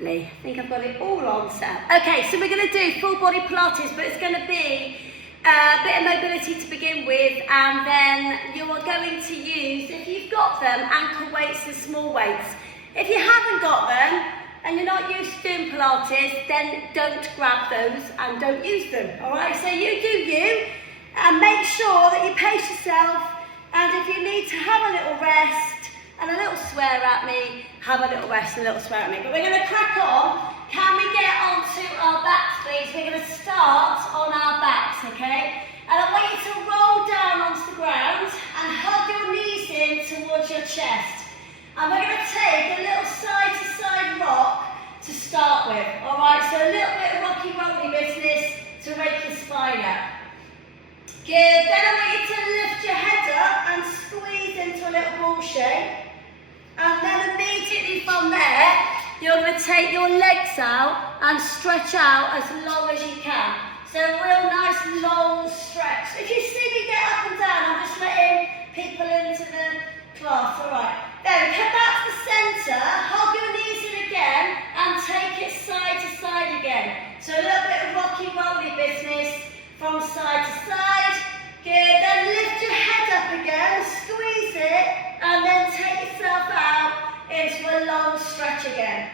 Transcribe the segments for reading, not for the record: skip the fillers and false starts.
I think I've got it all on set. Okay, so we're going to do full body Pilates, but it's going to be a bit of mobility to begin with, and then you are going to use, if you've got them, ankle weights and small weights. If you haven't got them, and you're not used to doing Pilates, then don't grab those and don't use them, alright? So you do you, and make sure that you pace yourself, and if you need to have a little rest, and a little swear at me, have a little rest and a little swear at me. But we're going to crack on. Can we get onto our backs, please? We're going to start on our backs, okay? And I want you to roll down onto the ground and hug your knees in towards your chest. And we're going to take a little side-to-side rock to start with, all right? So a little bit of rocky-rolly business to wake your spine up. Good. Then I want you to lift your head up and squeeze into a little ball shape. And then immediately from there, you're going to take your legs out and stretch out as long as you can. So a real nice long stretch. If you see me get up and down, I'm just letting people into the class. All right. Then come back to the centre, hug your knees in again, and take it side to side again. So a little bit of rocky rolly business from side to side. Good. Then lift your head up again, squeeze it, and then take yourself out into a long stretch again.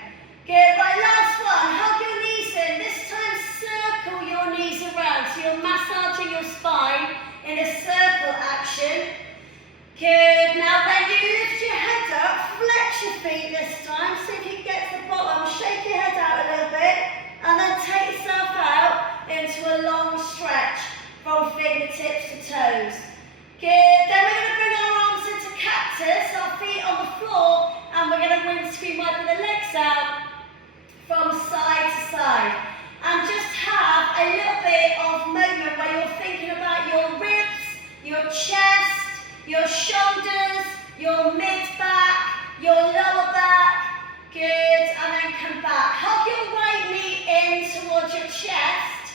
Good. Right, last one. Hug your knees in. This time circle your knees around. So you're massaging your spine in a circle action. Good. Now when you lift your head up, flex your feet this time. See if you can get to the bottom. Shake your head out a little bit. And then take yourself out into a long stretch from fingertips to toes. Good. Then we're going to bring our arms into cactus, our feet on the floor, and we're going to windscreen wipe the legs out from side to side. And just have a little bit of movement where you're thinking about your ribs, your chest, your shoulders, your mid-back, your lower back. Good. And then come back. Hug your right knee in towards your chest.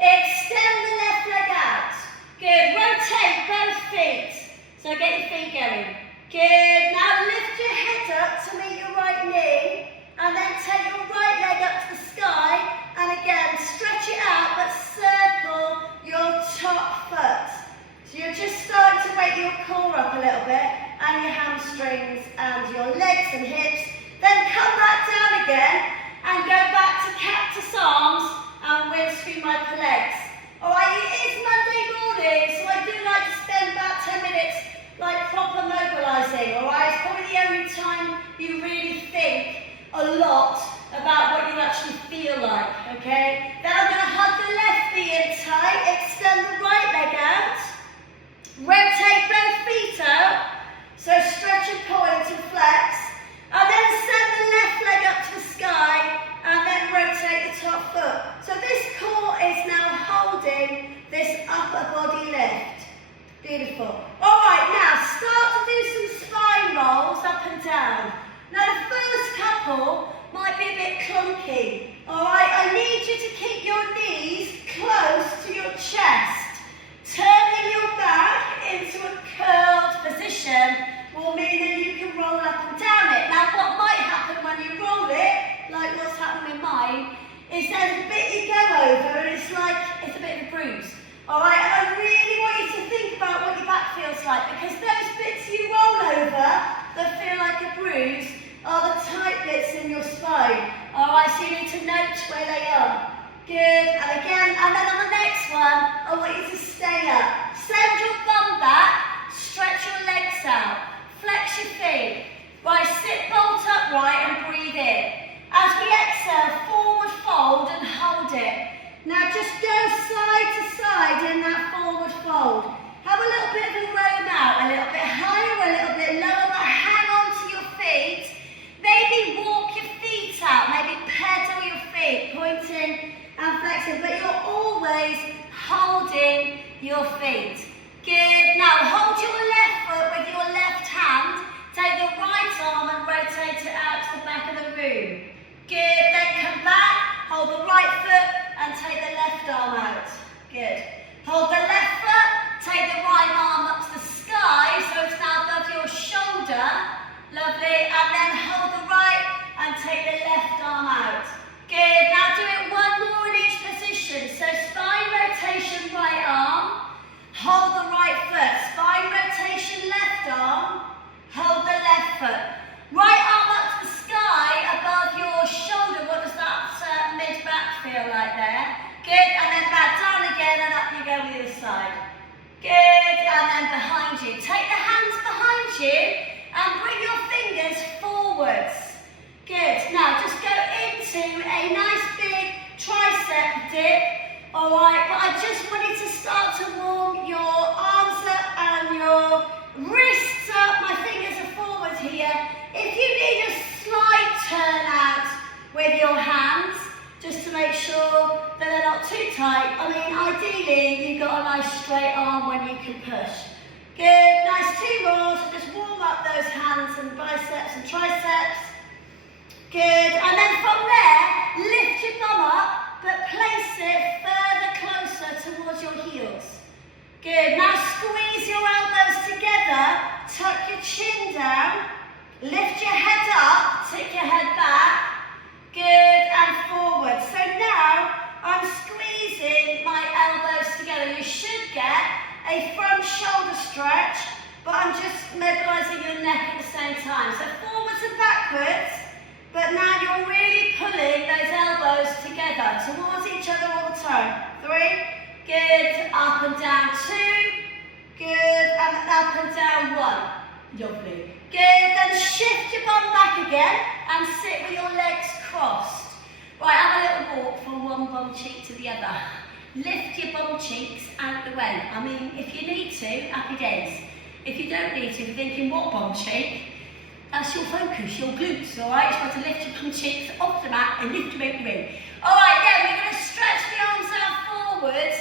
Extend the left leg out. Good. Rotate both feet. So get your feet going. Good. Now lift your head up to meet your right knee. And then take your right leg up to the sky. And again, stretch it out, but circle your top foot. So you're just starting to wake your core up a little bit. And your hamstrings and your legs and hips. Then come back down again. And go back to cactus arms. And windscreen wipe the legs. Alright, it is Monday morning, so I do like to spend about 10 minutes like proper mobilising, alright? It's probably the only time you really think a lot about what you actually feel like, okay? Then I'm going to hug the left knee in tight, extend the right leg out, rotate both feet out, so stretch and point and flex, and then send the left leg up to the sky, and then rotate the top foot. So this core is now holding this upper body lift. Beautiful. Alright, now start to do some spine rolls up and down. Now the first couple might be a bit clunky. Alright, I need you to keep your knees close to your chest. Turning your back into a curled position will mean that you can roll up and down it. Now what might happen when you roll it, like what's happened with mine, is there's a bit you go over and it's a bit of a bruise. Alright, and I really want you to think about what your back feels like, because those bits you roll over that feel like a bruise are the tight bits in your spine. Alright, so you need to note where they are. Good, and again, and then on the next one, I want you to stay up. Send your bum back, stretch your legs out, flex your feet. Right, sit bolt upright and breathe in. As we exhale, forward fold and hold it. Now just go side to side in that forward fold. Have a little bit of a roam out, a little bit higher, a little bit lower, but hang on to your feet. Maybe walk your feet out, maybe pedal your feet, pointing and flexing, but you're always holding your feet. Good. Now hold your left foot with your left hand. Take the right arm and rotate it out to the back of the room. Good. Then come back, hold the right foot and take the left arm out. Good. Hold the left foot, take the right arm up to the sky so it's now above your shoulder. Lovely. And then hold the right and take the left arm out. a nice big tricep dip. Alright, but I just wanted to start to warm your arms up and your wrists up. My fingers are forward here. If you need a slight turn out with your hands, just to make sure that they're not too tight. I mean, ideally, you've got a nice straight arm when you can push. Good, nice 2 more, so just warm up those hands and biceps and triceps. Good, and then from there, lift your bum up, but place it further closer towards your heels. Good, now squeeze your elbows together, tuck your chin down, lift your head up, take your head back. Good, and forward. So now I'm squeezing my elbows together. You should get a front shoulder stretch, but I'm just mobilizing your neck at the same time. So forwards and backwards, but now you're really pulling those elbows together towards each other all the time. 3, good, up and down 2, good, and up and down 1. Lovely. Good, then shift your bum back again and sit with your legs crossed. Right, have a little walk from one bum cheek to the other. Lift your bum cheeks out the way. I mean, if you need to, happy days. If you don't need to, you're thinking, what bum cheek? That's your focus, your glutes, alright? You're supposed to lift your bum cheeks off the mat and lift them out the way. Alright, then we're going to stretch the arms out forwards,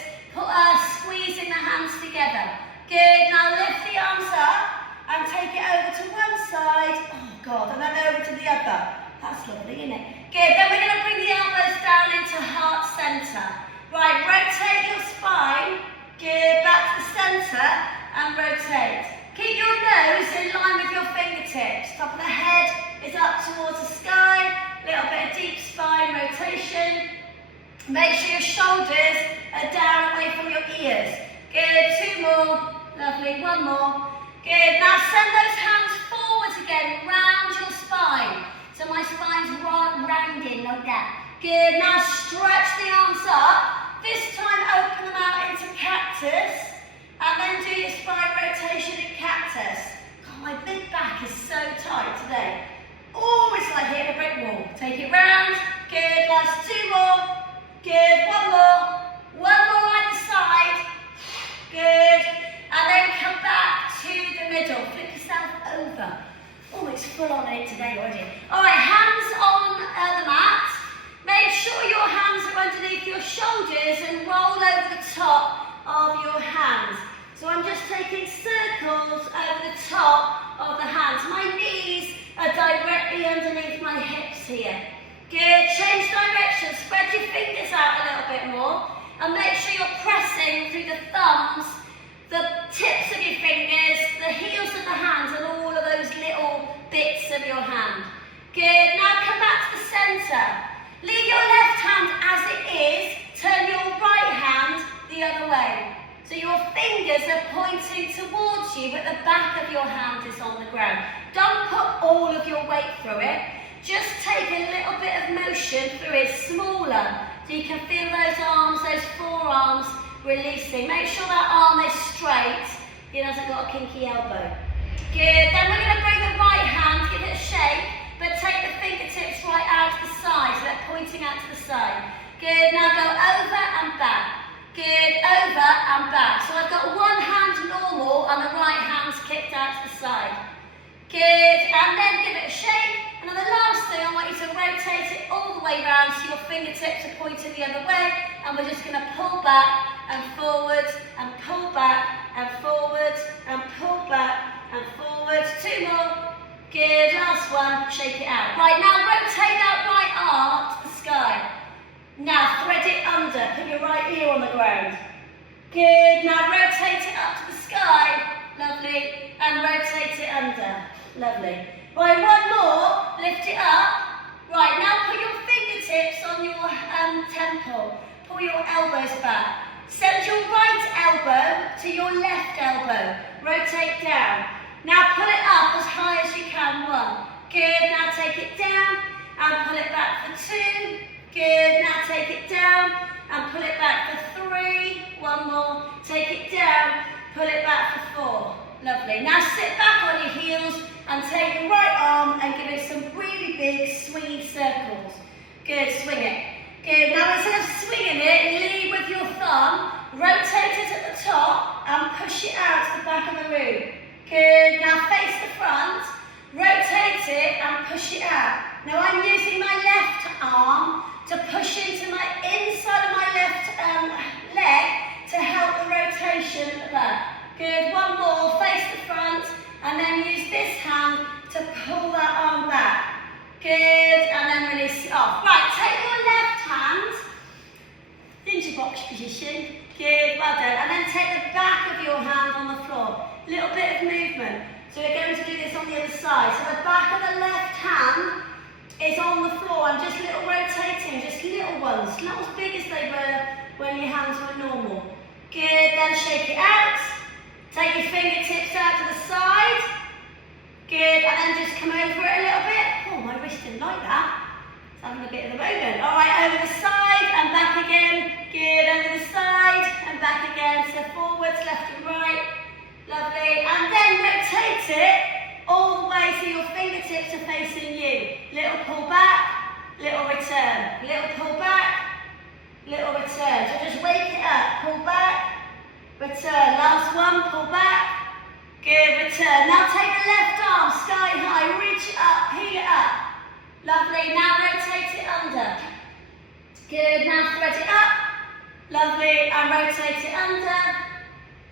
squeezing the hands together. Good, now lift the arms up and take it over to one side, oh God, and then over to the other. That's lovely, isn't it? Good, then we're going to bring the elbows down into heart centre. Right, rotate your spine, good, back to the centre, and rotate. Keep your nose in line with your fingertips. Top of the head is up towards the sky, little bit of deep spine rotation. Make sure your shoulders are down away from your ears. Good, 2 more, lovely, 1 more. Good, now send those hands forwards again, round your spine. So my spine's rounding like that. Good, now stretch the arms up. This time open them out into cactus. And then do your spine rotation in cactus. God, my mid back is so tight today. Always like hitting a brick wall. Take it round. Good, last 2 more. Good, 1 more. 1 more either side. Good. And then come back to the middle. Flip yourself over. Oh, it's full on it today already. Alright, hands on the mat. Make sure your hands are underneath your shoulders and roll over the top of your hands. So I'm just taking circles over the top of the hands. My knees are directly underneath my hips here. Good, change direction. Spread your fingers out a little bit more. And make sure you're pressing through the thumbs, the tips of your fingers, the heels of the hands, and all of those little bits of your hand. Good, now come back to the centre. Leave your left hand as it is, turn your right hand the other way. So your fingers are pointing towards you, but the back of your hand is on the ground. Don't put all of your weight through it. Just take a little bit of motion through it, smaller, so you can feel those arms, those forearms, releasing. Make sure that arm is straight. It hasn't got a kinky elbow. Good. Then we're going to bring the right hand, give it a shake, but take the fingertips right out to the side, so they're pointing out to the side. Good. Now go over and back. Good. Over and back. So I've got one hand normal and the right hand's kicked out to the side. Good. And then give it a shake. And then the last thing, I want you to rotate it all the way round so your fingertips are pointing the other way. And we're just going to pull back and forward and pull back and forward and pull back and forward. 2 more. Good. Last one. Shake it out. Right, now rotate that right arm up to the sky. Now thread it under. Put your right ear on the ground. Good. Now rotate it up to the sky. Lovely. And rotate it under. Lovely. Right, 1 more. Lift it up. Right, now put your fingertips on your temple. Pull your elbows back. Send your right elbow to your left elbow. Rotate down. Now pull it up as high as you can. 1. Good. Now take it down and pull it back for 2. Good. Now take it down and pull it back for 3. 1 more. Take it down. Pull it back for 4. Lovely. Now sit back on your heels and take the right arm and give it some really big swingy circles. Good, swing it. Good, now instead of swinging it, lead with your thumb, rotate it at the top and push it out to the back of the room. Good, now face the front, rotate it and push it out. Now I'm using my left arm to push into my inside of my left leg to help the rotation at the back. Good, one more, face the front and then use this hand to pull that arm back. Good, and then release it off. Right, take your left hand into box position. Good, well done. And then take the back of your hand on the floor. Little bit of movement. So we're going to do this on the other side. So the back of the left hand is on the floor and just little rotating, just little ones. Not as big as they were when your hands were normal. Good, then shake it out. Take your fingertips out to the side. Good, and then just come over it a little bit. Oh, my wrist didn't like that. It's having a bit of a moment. All right, over the side and back again. Good, over the side and back again. So forwards, left and right. Lovely. And then rotate it all the way so your fingertips are facing you. Little pull back, little return. Little pull back, little return. So just wake it up. Pull back, return. Last one, pull back. Good, return. Now take the left arm sky high, reach it up, heel it up. Lovely, now rotate it under. Good, now thread it up. Lovely, and rotate it under.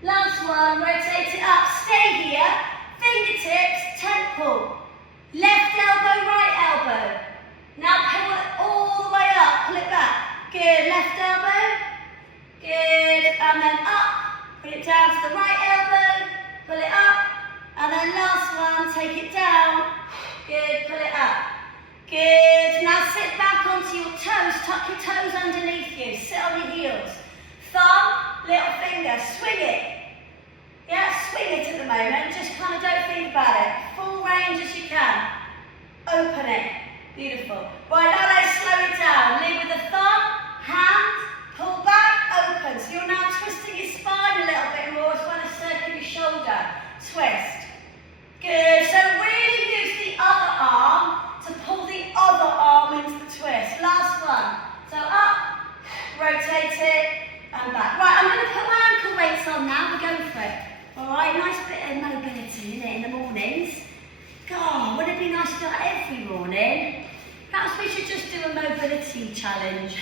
Last one, rotate it up. Stay here, fingertips, temple. Left elbow, right elbow. Now pull it all the way up, pull it back. Good, left elbow. Good, and then up. Put it down to the right elbow. Pull it up, and then last one, take it down. Good, pull it up. Good, now sit back onto your toes, tuck your toes underneath you, sit on your heels. Thumb, little finger, swing it. Yeah, swing it at the moment, just kind of don't think about it. Full range as you can. Open it, beautiful. Right, now let's slow it down. Lead with the thumb, hand, pull back, open. So you're now twisting your spine a little bit more as well as circling your shoulder. Twist. Good. So really use the other arm to pull the other arm into the twist. Last one. So up, rotate it, and back. Right, I'm going to put my ankle weights on now. We're going for it. All right, nice bit of mobility in the mornings. God, wouldn't it be nice to do that every morning? Perhaps we should just do a mobility challenge.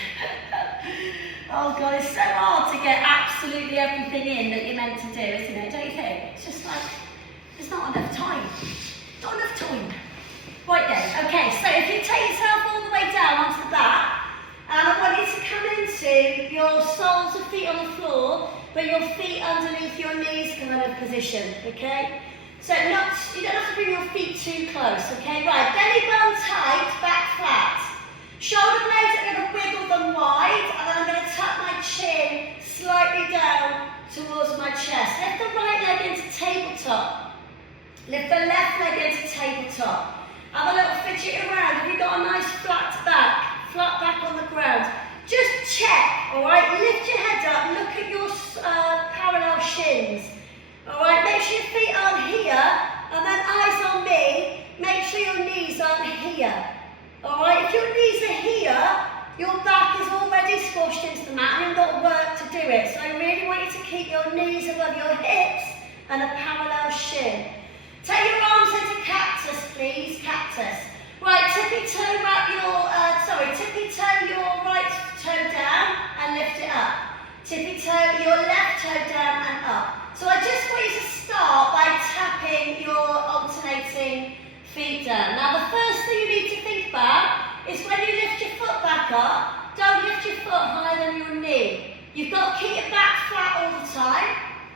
Oh God, it's so hard to get absolutely everything in that you're meant to do, isn't it? Don't you think? It's just like, there's not enough time. Not enough time. Right then, okay, so if you take yourself all the way down onto the back, and I want you to come into your soles of feet on the floor, but your feet underneath your knees kind of position, okay? So you don't have to bring your feet too close, okay? Right, belly button tight, back flat. Shoulder blades are going to wiggle them wide, and then I'm going to tuck my chin slightly down towards my chest. Lift the right leg into tabletop. Lift the left leg into tabletop. Have a little fidget around. Have you got a nice flat back on the ground? Just check, all right? Lift your head up, look at your parallel shins. All right, make sure your feet aren't here, and then eyes on me. Make sure your knees aren't here. All right, if your knees are here, your back is already squashed into the mat and you've got work to do it. So I really want you to keep your knees above your hips and a parallel shin. Take your arms into cactus, please, cactus. Right, tippy toe your right toe down and lift it up. Tippy toe your left toe down and up. So I just want you to start by tapping your alternating feet down. Now the first thing you need to think about is when you lift your foot back up, don't lift your foot higher than your knee. You've got to keep it back flat all the time,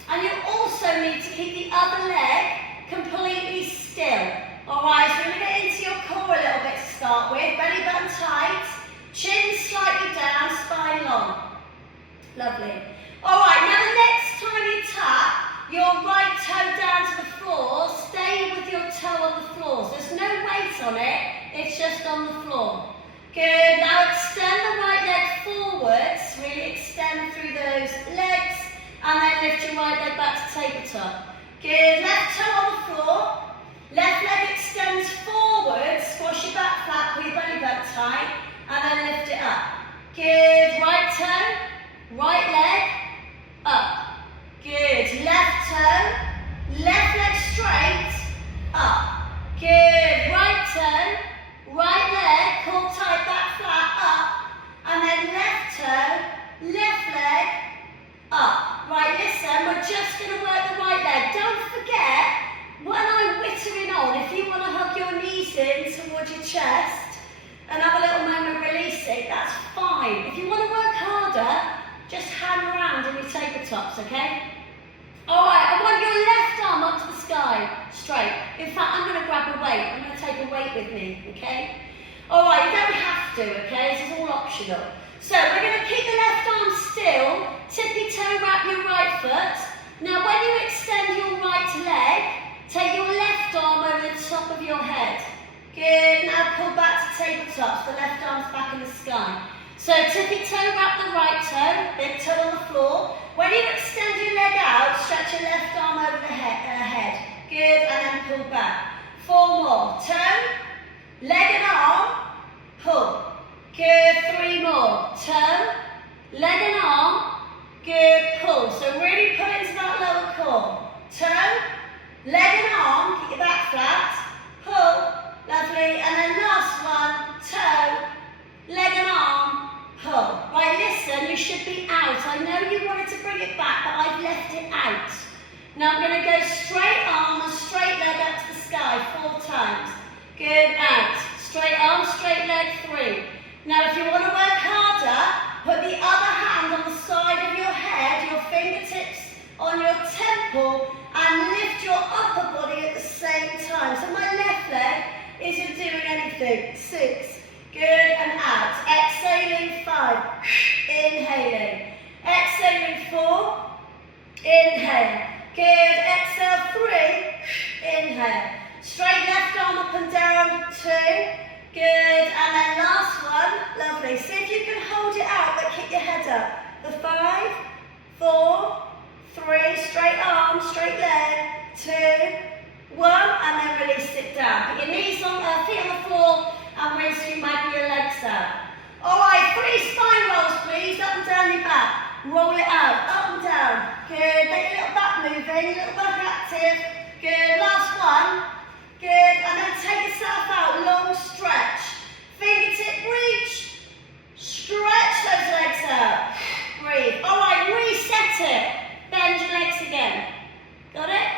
and you also need to keep the other leg completely still. Alright, so we're going to get into your core a little bit to start with. Belly button tight, chin slightly down, spine long. Lovely. Alright, now the next time you tap your right toe down to the floor, stay with your toe on the floor. So there's no weight on it, it's just on the floor. Good, now extend the right leg forwards, really extend through those legs, and then lift your right leg back to tabletop. Good, left toe on the floor, left leg extends forwards, squash your back flat, pull your belly button tight, and then lift Good. Right toe, right leg, up. Good. Left toe, left leg straight, up. Good. Right toe, right leg, core tight, back flat, up. And then left toe, left leg, up. Right, listen, we're just going to work the right leg. Don't forget, when I'm whittering on, if you want to hug your knees in towards your chest and have a little moment releasing, that's fine. If you want to work harder, just hang around in your tabletops, okay? Alright, I want your left arm up to the sky, straight. In fact, I'm going to grab a weight. I'm going to take a weight with me, okay? Alright, you don't have to, okay? This is all optional. So, we're going to keep the left arm still, tippy toe wrap your right foot. Now, when you extend your right leg, take your left arm over the top of your head. Good, now pull back to tabletops, the left arm's back in the sky. So tippy toe wrap the right toe, big toe on the floor. When you extend your leg out, stretch your left arm over the head. Good, and then pull back. 4 more. Toe, leg and arm, pull. Good, 3 more. Toe, leg and arm, good, pull. So really pull into that lower core. Toe, leg and arm, keep your back flat, pull, lovely. And then last one, toe, leg and arm, pull. Right, listen, you should be out. I know you wanted to bring it back, but I've left it out. Now I'm going to go straight arm and straight leg up to the sky 4 times. Good, out. Straight arm, straight leg, 3. Now if you want to work harder, put the other hand on the side of your head, your fingertips on your temple, and lift your upper body at the same time. So my left leg isn't doing anything. 6. Good, and out. Exhaling, 5. Inhaling. Exhaling, 4. Inhale. Good. Exhale, 3. Inhale. Straight left arm up and down, 2. Good. And then last one. Lovely. See if you can hold it out, but keep your head up. The 5, 4, 3. Straight arm, straight leg. 2, 1. And then release it down. Put your knees on, feet on the floor, and rinse your legs out. Alright, 3 spine rolls please, up and down your back. Roll it out, up and down. Good, make your little back moving, little back active. Good, last one. Good, and then take yourself out, long stretch. Fingertip reach. Stretch those legs out. Breathe. Alright, reset it. Bend your legs again. Got it?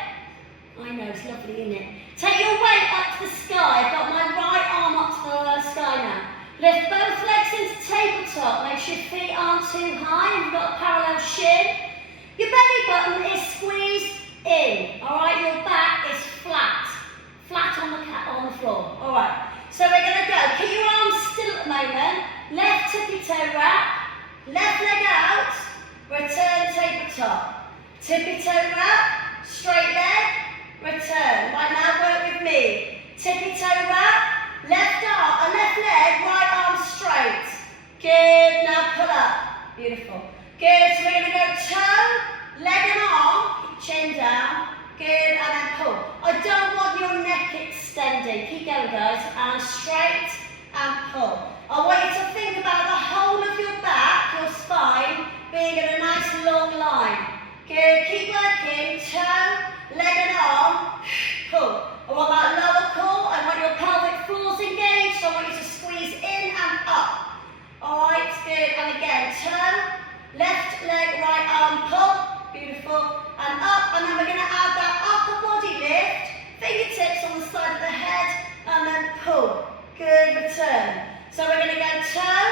I know, it's lovely, isn't it? Take your weight up to the sky. I've got my right arm up to the sky now. Lift both legs into tabletop. Make sure your feet aren't too high. You've got a parallel shin. Your belly button is squeezed in. Alright, your back is flat. Flat on the floor. Alright, so we're going to go. Keep your arms still at the moment. Left tippy toe wrap. Left leg out. Return tabletop. Tippy toe wrap. Straight leg. Return. Right now, work with me. Tippy toe wrap. Left arm, left leg, right arm straight. Good. Now pull up. Beautiful. Good. So we're going to go toe, leg and arm. Keep chin down. Good. And then pull. I don't want your neck extending. Keep going, guys. And straight and pull. I want you to think about the whole of your back, your spine, being in a nice long line. Good. Keep working. Toe, leg and arm. Pull. I want that lower core. I want your pelvic floors engaged. I want you to squeeze in and up. Alright, good. And again, toe, left leg, right arm, pull. Beautiful. And up. And then we're going to add that upper body lift. Fingertips on the side of the head. And then pull. Good. Return. So we're going to go toe,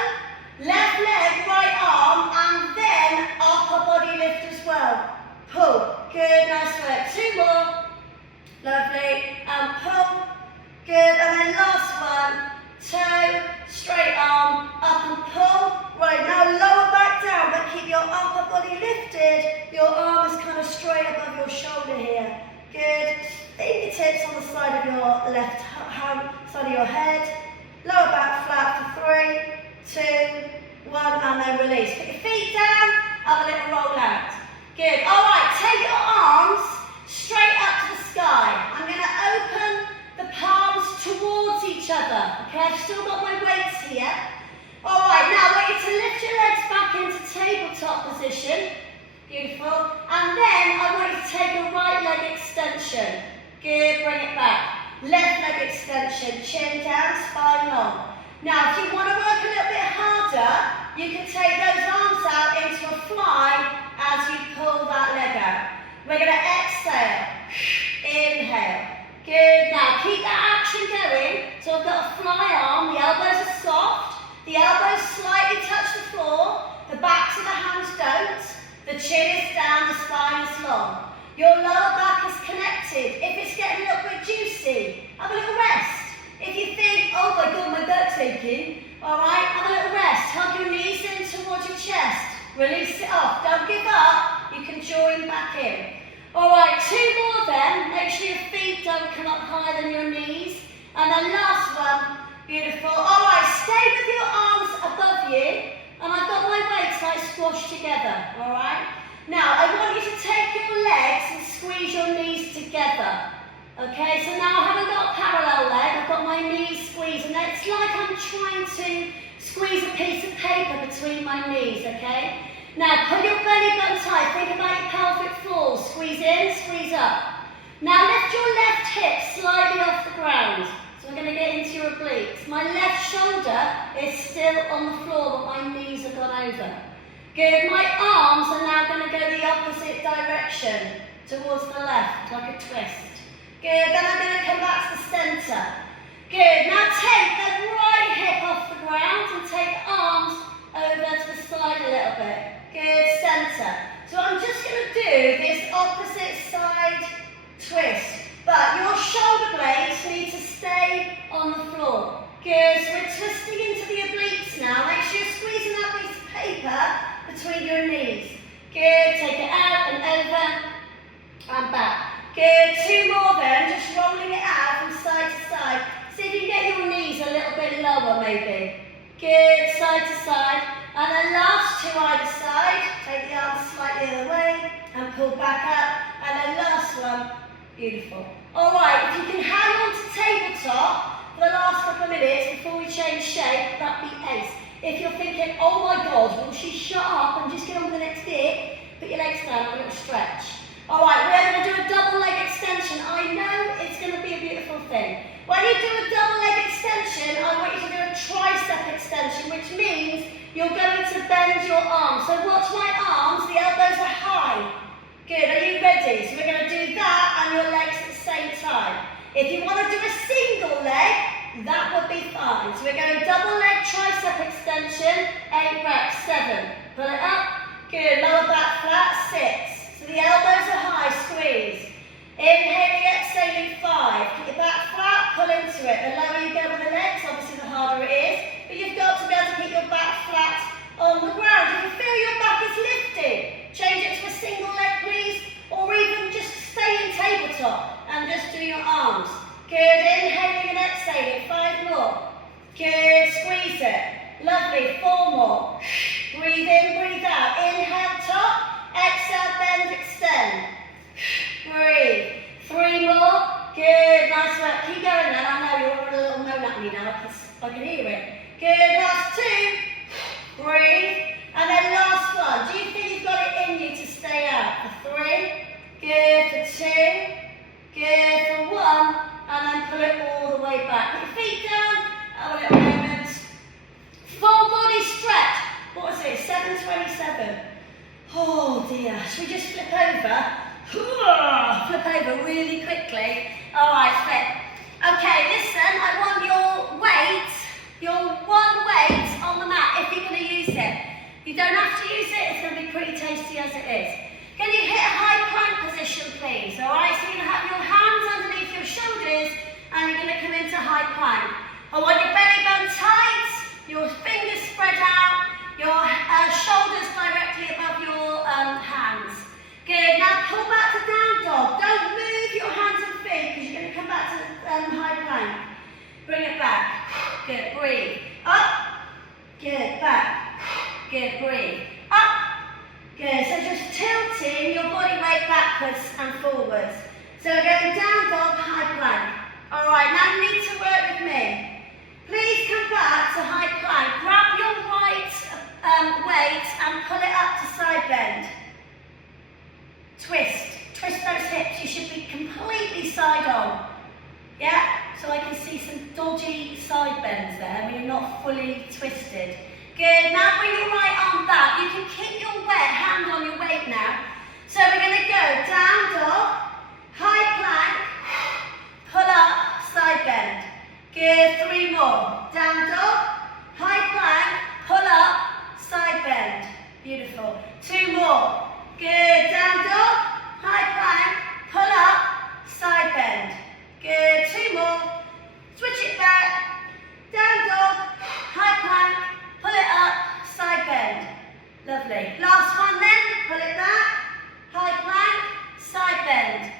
left leg, right arm, and then upper body lift as well. Pull. Good. Nice work. 2 more. Lovely. And pull. Good. And then last one. Toe, straight arm, up and pull. Right, now lower back down, but keep your upper body lifted. Your arm is kind of straight above your shoulder here. Good. Fingertips on the side of your left hand, side of your head. Lower back flat for 3, 2, 1, and then release. Put your feet down, have a little roll out. Good. Alright, take your arms straight up to the sky. I'm going to open the palms towards each other. Okay, I've still got my weights here. Alright, now I want you to lift shoulder, you can take those arms out into a fly as you pull that leg out. We're going to exhale, inhale. Good, now keep that action going. So I've got a fly arm, the elbows are soft, the elbows slightly touch the floor, the backs of the hands don't, the chin is down, the spine is long. Your lower back is connected. If it's getting a little bit juicy, have a little rest. If you think, oh my God, my back's aching, alright, have a little rest. Hug your knees in towards your chest. Release it off. Don't give up. You can join back in. Alright, 2 more then. Make sure your feet don't come up higher than your knees. And then last one. Beautiful. Alright, stay with your arms above you. And I've got my weights like squashed together. Alright? Now, I want you to take your legs and squeeze your knees together. Okay, so now I haven't got a parallel leg, I've got my knees squeezed, and it's like I'm trying to squeeze a piece of paper between my knees, okay? Now, put your belly button tight, think about your pelvic floor, squeeze in, squeeze up. Now, lift your left hip slightly off the ground, so we're going to get into your obliques. My left shoulder is still on the floor, but my knees have gone over. Good, my arms are now going to go the opposite direction, towards the left, like a twist. Good, then I'm going to come back to the centre. Good, now take the right hip off the ground and take the arms over to the side a little bit. Good, centre. So I'm just going to do this opposite side twist, but your shoulder blades need to stay on the floor. Good, so we're twisting into the obliques now. Make sure you're squeezing that piece of paper between your knees. Good, take it out and over and back. Good, 2 more then, just rolling it out from side to side. See if you can get your knees a little bit lower maybe. Good, side to side. And then last 2 either side, take the arms slightly the other way and pull back up. And then last one, beautiful. Alright, if you can hang on to tabletop for the last couple of minutes before we change shape, that'd be ace. If you're thinking, oh my God, will she shut up and just get on with the next bit, put your legs down, a little stretch. Alright, we're going to do a double leg extension. I know it's going to be a beautiful thing. When you do a double leg extension, I want you to do a tricep extension, which means you're going to bend your arms. So watch my arms, the elbows are high. Good, are you ready? So we're going to do that and your legs at the same time. If you want to do a single leg, that would be fine. So we're going double leg tricep extension, 8 reps, 7. Pull it up. Good, lower back flat, 6. So the elbows are high, squeeze. Inhaling, exhaling, 5. Keep your back flat, pull into it. The lower you go with the legs, obviously the harder it is. But you've got to be able to keep your back flat on the ground. If you feel your back is lifted, change it to a single leg, please. Or even just stay in tabletop and just do your arms. Good, inhaling and exhaling, 5 more. Good, squeeze it. Lovely, 4 more. Breathe in, breathe out. Inhale, top. Exhale, bend, extend. Breathe. 3 more. Good, nice work. Keep going then. I know you're all a little moan at me now. I can hear it. Good, last 2. Breathe. And then last one. Do you think you've got it in you to stay out? For 3. Good, for 2. Good, for 1. And then pull it all the way back. Put your feet down. Have a little moment. Full body stretch. What is it? 7:27. Oh dear, should we just flip over? Flip over really quickly. Alright, flip. Okay, listen, I want your one weight on the mat if you're going to use it. You don't have to use it, it's going to be pretty tasty as it is. Can you hit a high plank position, please? Alright, so you're going to have your hands underneath your shoulders and you're going to come into high plank. I want your belly button tight, your fingers spread out, your shoulders directly above your hands. Good, now pull back to down dog. Don't move your hands and feet because you're going to come back to high plank. Bring it back. Good, breathe. Up. Good, back. Good, breathe. Up. Good, so just tilting your body weight backwards and forwards. So we're going down dog, high plank. Alright, now you need to work with me. Please come back to high plank. Grab your right weight and pull it up to side bend. Twist. Twist those hips. You should be completely side on. Yeah? So I can see some dodgy side bends there when you're not fully twisted. Good. Now You can keep your hand on your weight now. So we're going to go down dog, high plank, pull up, side bend. Good, 3 more. Down dog, high plank, pull up, side bend. Beautiful. 2 more. Good, down dog, high plank, pull up, side bend. Good, 2 more. Switch it back. Down dog, high plank, pull it up, side bend. Lovely. Last one then, pull it back, high plank, side bend.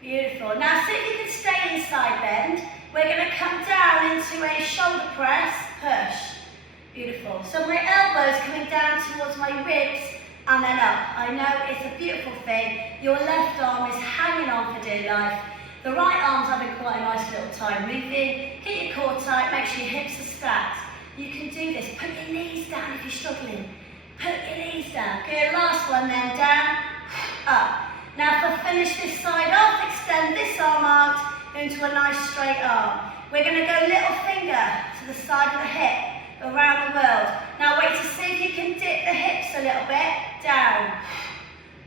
Beautiful. Now see if you can stay in side bend. We're going to come down into a shoulder press, push. Beautiful. So my elbows coming down towards my ribs and then up. I know it's a beautiful thing. Your left arm is hanging on for dear life. The right arm's having quite a nice little time. Move in, get your core tight, make sure your hips are stacked. You can do this. Put your knees down if you're struggling. Put your knees down. Good, last one then, down, up. Now if I finish this side off, extend this arm out into a nice straight arm. We're going to go little finger to the side of the hip, around the world. Now wait to see if you can dip the hips a little bit, down,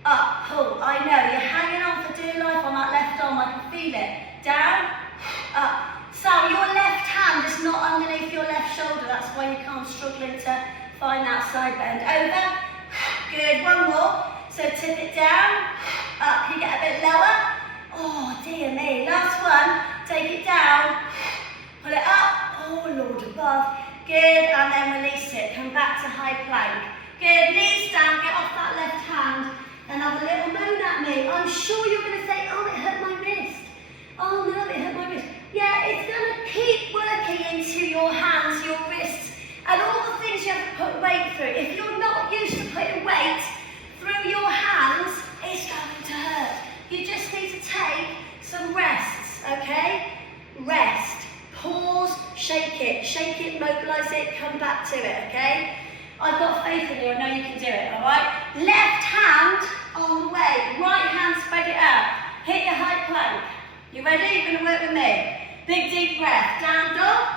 up, pull. I know, you're hanging on for dear life on that left arm, I can feel it. Down, up. So your left hand is not underneath your left shoulder, that's why you can't struggling to find that side bend. Over, good, 1 more. So tip it down, up, you get a bit lower. Oh dear me, last one, take it down, pull it up, oh Lord above. Good, and then release it, come back to high plank. Good, knees down, get off that left hand and have a little moan at me. I'm sure you're going to say, oh it hurt my wrist. Oh no, it hurt my wrist. Yeah, it's going to keep working into your hands, your wrists, and all the things you have to put weight through. If you're not used to putting weight through your hands, it's going to hurt. You just need to take some rests, okay? Rest, pause, shake it, mobilise it, come back to it, okay? I've got faith in you, I know you can do it, all right? Left hand on the way, right hand spread it out. Hit your high plank. You ready? You're going to work with me. Big deep breath. Down dog,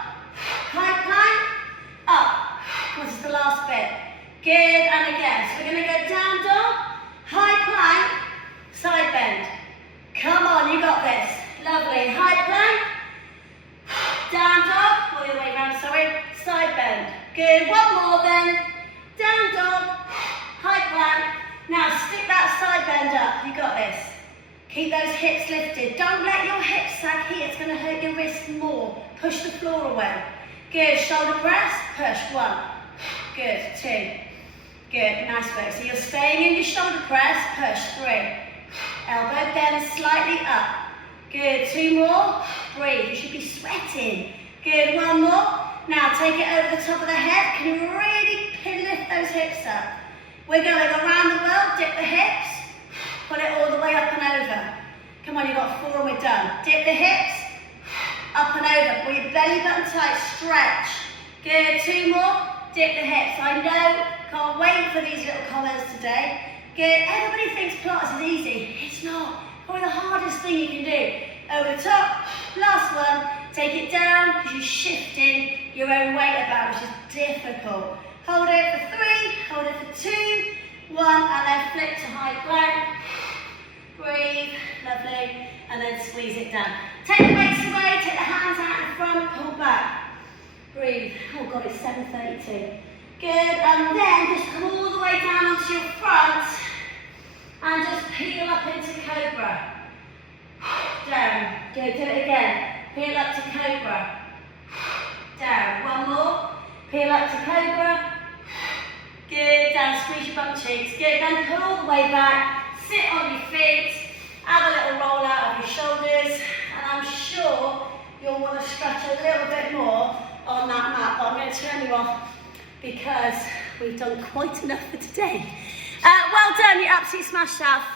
high plank, up. This is the last bit. Good, and again. So we're going to go down dog, high plank, side bend. Come on, you got this. Lovely. High plank, down dog, all the way around, sorry, side bend. Good, 1 more then. Down dog, high plank. Now stick that side bend up, you got this. Keep those hips lifted. Don't let your hips sag here, it's going to hurt your wrists more. Push the floor away. Good, shoulder press, push, 1. Good, 2. Good, nice work. So you're staying in your shoulder press, push, 3. Elbow bend slightly up. Good, 2 more. Breathe, you should be sweating. Good, 1 more. Now take it over the top of the head. Can you really lift those hips up? We're going around the world, dip the hips. Pull it all the way up and over. Come on, you've got 4 and we're done. Dip the hips, up and over. Pull your belly button tight, stretch. Good, 2 more. Dip the hips. I know, can't wait for these little comments today. Good, everybody thinks Pilates is easy. It's not. Probably the hardest thing you can do. Over the top, last one. Take it down because you're shifting your own weight about, which is difficult. Hold it for 3, hold it for 2, 1, and then flip to high plank. Breathe, lovely, and then squeeze it down. Take the weights away, take the hands out in front, pull back. Breathe. Oh God, it's 7:32. Good, and then just come all the way down onto your front and just peel up into cobra. Down. Good, do it again. Peel up to cobra. Down. 1 more. Peel up to cobra. Good, down, squeeze your bum cheeks. Good, then pull all the way back. Sit on your feet. Have a little roll out of your shoulders. And I'm sure you'll want to stretch a little bit more on that mat. But I'm going to turn you off because we've done quite enough for today. Well done, you absolutely smashed that.